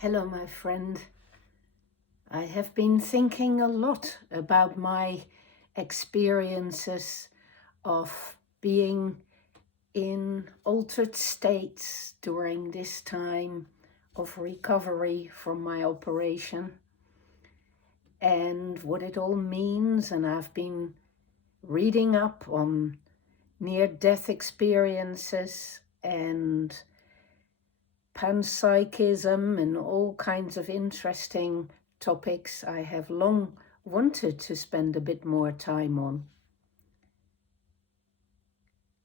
Hello, my friend. I have been thinking a lot about my experiences of being in altered states during this time of recovery from my operation and what it all means. And I've been reading up on near-death experiences and panpsychism and all kinds of interesting topics I have long wanted to spend a bit more time on.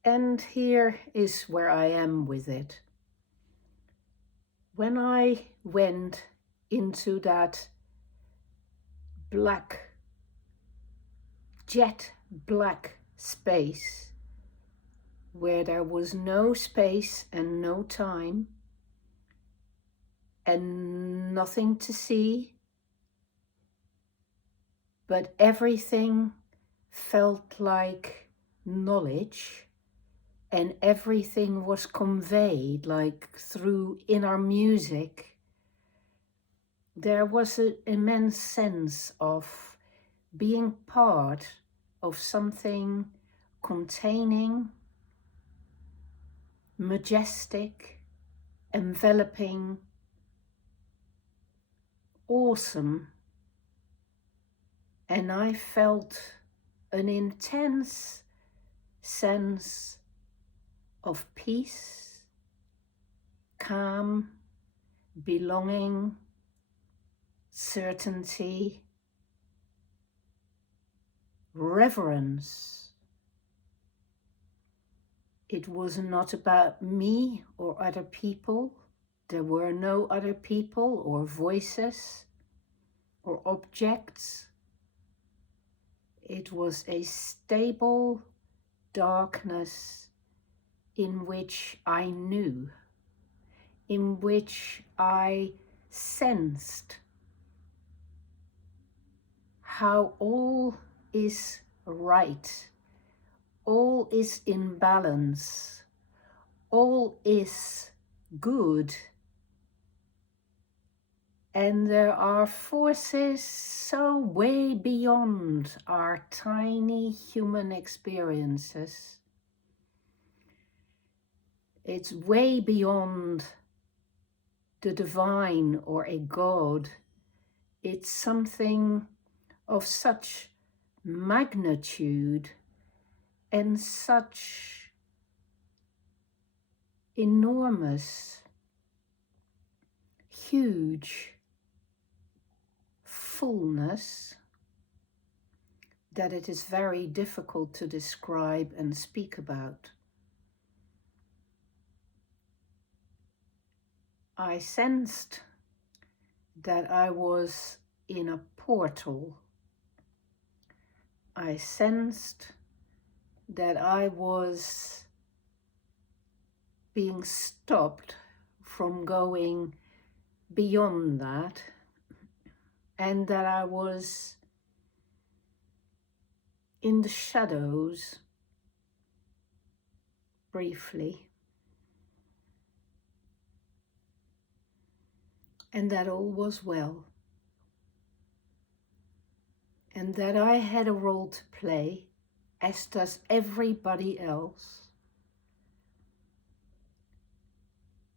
And here is where I am with it. When I went into that jet black space where there was no space and no time and nothing to see, but everything felt like knowledge, and everything was conveyed like through inner music. There was an immense sense of being part of something containing, majestic, enveloping, awesome. And I felt an intense sense of peace, calm, belonging, certainty, reverence. It was not about me or other people. There were no other people or voices or objects. It was a stable darkness in which I knew, in which I sensed how all is right, all is in balance, all is good. And there are forces so way beyond our tiny human experiences. It's way beyond the divine or a God. It's something of such magnitude and such enormous, huge fullness that it is very difficult to describe and speak about. I sensed that I was in a portal. I sensed that I was being stopped from going beyond that, and that I was in the shadows briefly, and that all was well, and that I had a role to play, as does everybody else,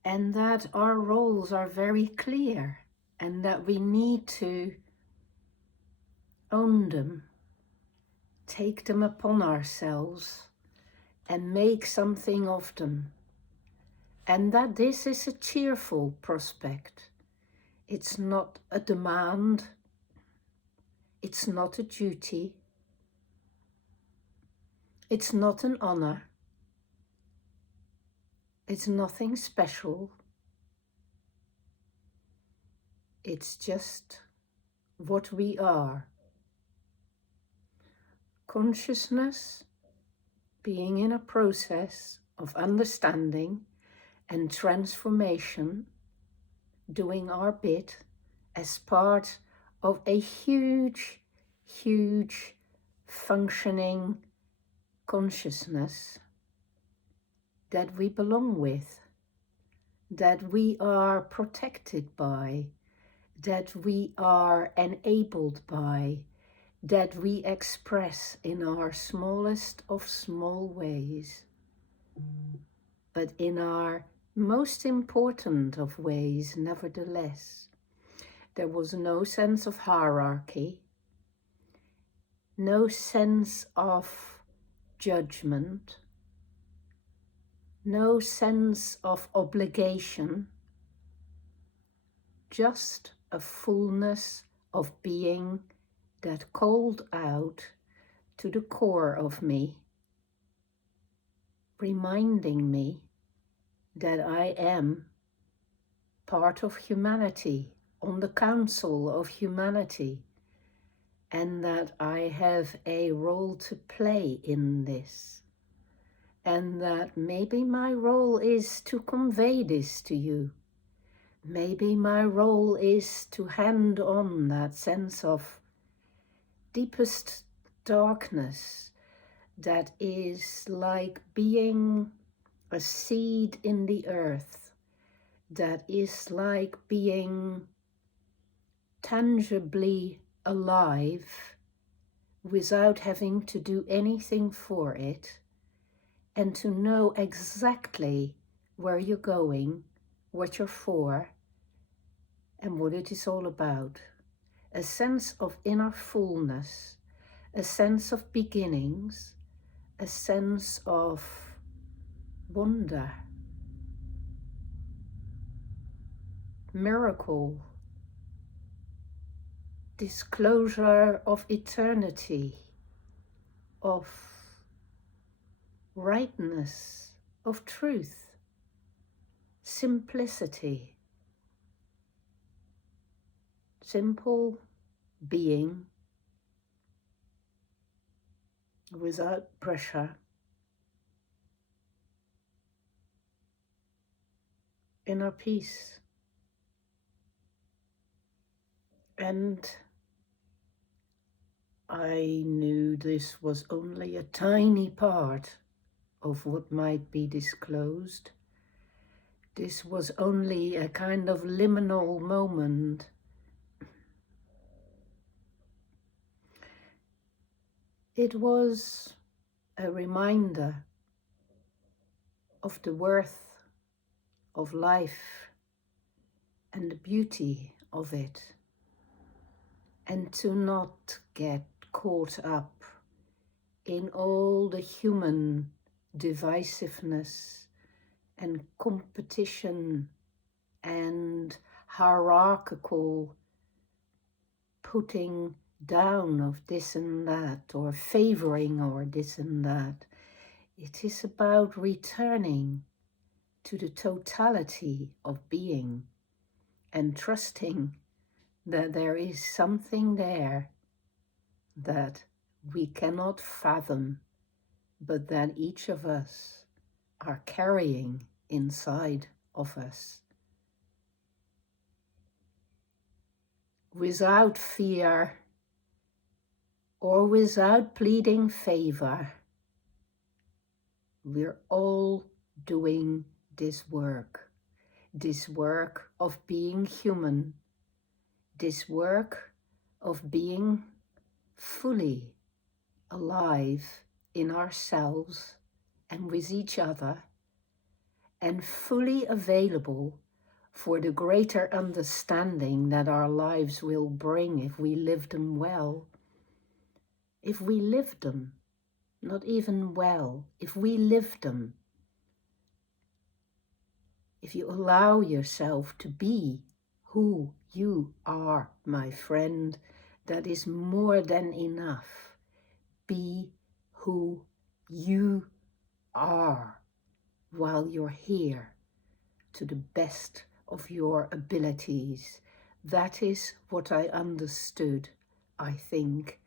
and that our roles are very clear, and that we need to own them, take them upon ourselves, and make something of them. And that this is a cheerful prospect. It's not a demand. It's not a duty. It's not an honor. It's nothing special. It's just what we are. Consciousness being in a process of understanding and transformation, doing our bit as part of a huge, huge functioning consciousness that we belong with, that we are protected by, that we are enabled by, that we express in our smallest of small ways, but in our most important of ways, nevertheless. There was no sense of hierarchy, no sense of judgment, no sense of obligation, just a fullness of being that called out to the core of me, reminding me that I am part of humanity, on the council of humanity, and that I have a role to play in this. And that maybe my role is to convey this to you. Maybe my role is to hand on that sense of deepest darkness that is like being a seed in the earth, that is like being tangibly alive without having to do anything for it, and to know exactly where you're going, what you're for, and what it is all about. A sense of inner fullness, a sense of beginnings, a sense of wonder, miracle, disclosure of eternity, of rightness, of truth, simplicity, simple being without pressure, inner peace. And I knew this was only a tiny part of what might be disclosed. This was only a kind of liminal moment. It was a reminder of the worth of life and the beauty of it, and to not get caught up in all the human divisiveness and competition and hierarchical putting down of this and that, or favoring or this and that. It is about returning to the totality of being and trusting that there is something there that we cannot fathom, but that each of us are carrying inside of us. Without fear or without pleading favor, we're all doing this work of being human, this work of being fully alive in ourselves and with each other, and fully available for the greater understanding that our lives will bring if we live them well. If we live them, not even well, if we live them, if you allow yourself to be who you are, my friend, that is more than enough. Be who you are while you're here, to the best of your abilities. That is what I understood, I think,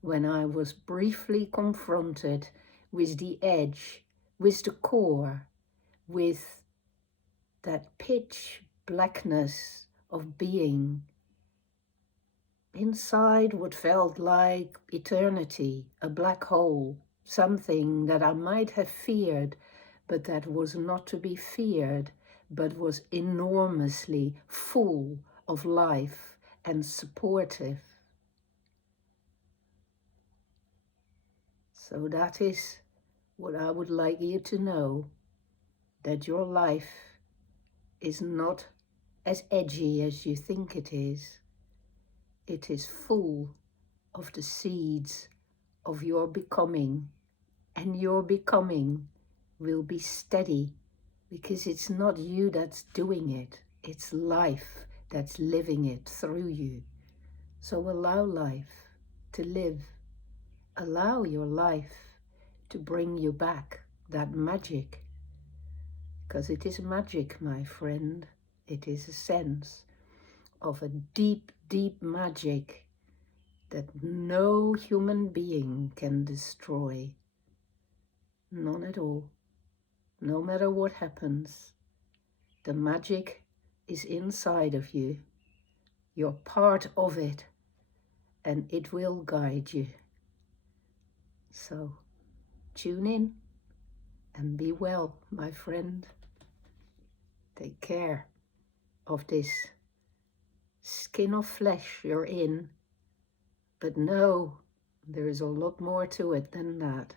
when I was briefly confronted with the edge, with the core, with that pitch blackness of being inside what felt like eternity, a black hole, something that I might have feared, but that was not to be feared, but was enormously full of life and supportive. So that is what I would like you to know, that your life is not as edgy as you think it is. It is full of the seeds of your becoming, and your becoming will be steady because it's not you that's doing it, it's life that's living it through you. So allow life to live. Allow your life to bring you back that magic, because it is magic, my friend. It is a sense of a deep, deep magic that no human being can destroy. None at all. No matter what happens, the magic is inside of you. You're part of it, and it will guide you. So tune in and be well, my friend. Take care of this skin of flesh you're in, but know there is a lot more to it than that.